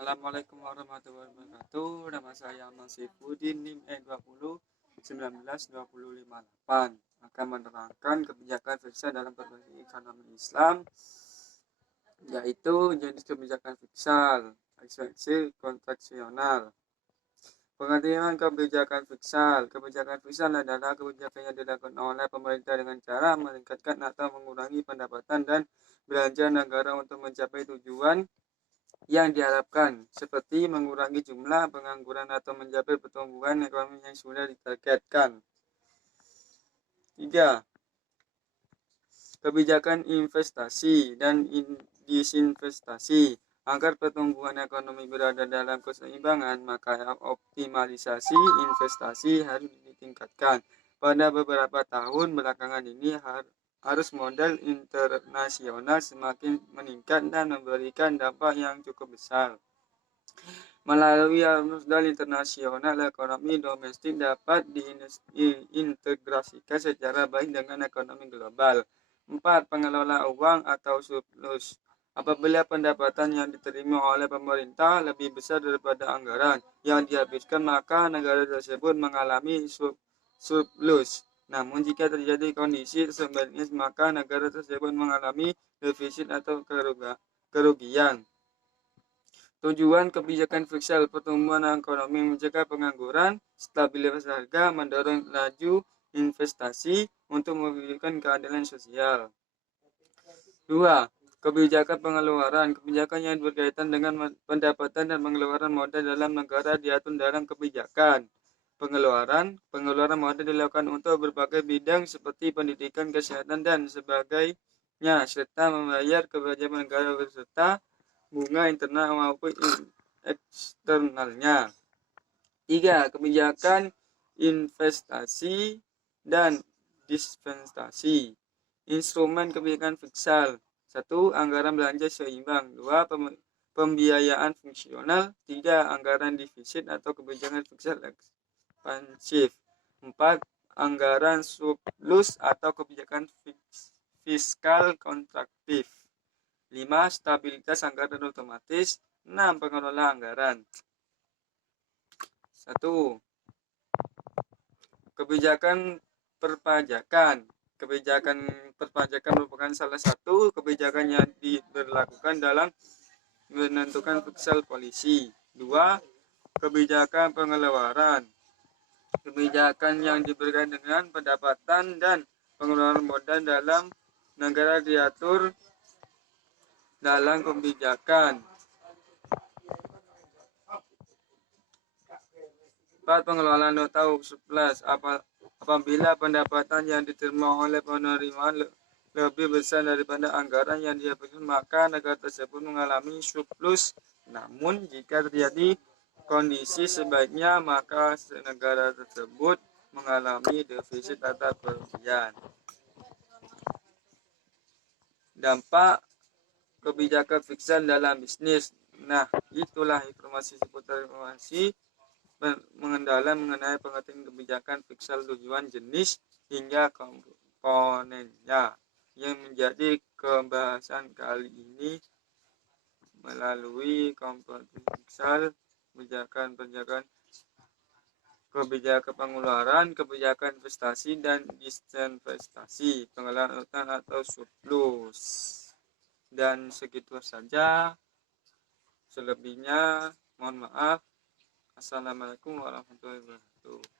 Assalamualaikum warahmatullahi wabarakatuh. Nama saya Masifudin NIM E20 192058 akan menerangkan kebijakan fiskal dalam berbagai ekonomi Islam, yaitu jenis kebijakan fiskal, ekspansi kontraksional. Pengertian kebijakan fiskal. Kebijakan fiskal adalah kebijakan yang dilakukan oleh pemerintah dengan cara meningkatkan atau mengurangi pendapatan dan belanja negara untuk mencapai tujuan yang diharapkan, seperti mengurangi jumlah pengangguran atau mencapai pertumbuhan ekonomi yang sudah ditargetkan. 3. Kebijakan investasi dan disinvestasi. Agar pertumbuhan ekonomi berada dalam keseimbangan, maka optimalisasi investasi harus ditingkatkan. Pada beberapa tahun belakangan ini, arus modal internasional semakin meningkat dan memberikan dampak yang cukup besar. Melalui arus modal internasional, ekonomi domestik dapat diintegrasikan secara baik dengan ekonomi global. 4. Pengelola uang atau surplus. Apabila pendapatan yang diterima oleh pemerintah lebih besar daripada anggaran yang dihabiskan, maka negara tersebut mengalami surplus. Namun jika terjadi kondisi sebaliknya, maka negara tersebut mengalami defisit atau kerugian. Tujuan kebijakan fiskal: pertumbuhan ekonomi, mencegah pengangguran, stabilitas harga, mendorong laju investasi untuk mewujudkan keadilan sosial. 2. Kebijakan pengeluaran. Kebijakan yang berkaitan dengan pendapatan dan pengeluaran modal dalam negara diatur dalam kebijakan pengeluaran. Pengeluaran modal dilakukan untuk berbagai bidang seperti pendidikan, kesehatan, dan sebagainya, serta membayar kewajiban negara beserta bunga internal maupun eksternalnya. 3. Kebijakan investasi dan disinvestasi. Instrumen kebijakan fiskal. 1. Anggaran belanja seimbang. 2. Pembiayaan fungsional. 3. Anggaran defisit atau kebijakan fiskal ekspansif. 4. Anggaran surplus atau kebijakan fiskal kontraktif. 5. Stabilitas anggaran otomatis. 6. Pengelola anggaran. 1. Kebijakan perpajakan. Kebijakan perpajakan merupakan salah satu kebijakan yang diberlakukan dalam menentukan fiskal polisi. 2. Kebijakan pengeluaran. Kebijakan yang diberikan dengan pendapatan dan pengeluaran modal dalam negara diatur dalam kebijakan. 4. Pengelolaan atau surplus. Apabila pendapatan yang diterima oleh penerimaan lebih besar daripada anggaran yang dihabiskan, maka negara tersebut mengalami surplus. Namun jika terjadi kondisi sebaliknya, maka negara tersebut mengalami defisit atau kerugian. Dampak kebijakan fiskal dalam bisnis. Nah, itulah informasi seputar informasi mengenai pengertian kebijakan fiskal, tujuan, jenis, hingga komponennya yang menjadi pembahasan kali ini melalui komponen fiskal, kebijakan pengeluaran, kebijakan investasi dan disinvestasi, pengelolaan utang atau surplus. Dan segitu saja. Selebihnya mohon maaf. Assalamualaikum warahmatullahi wabarakatuh.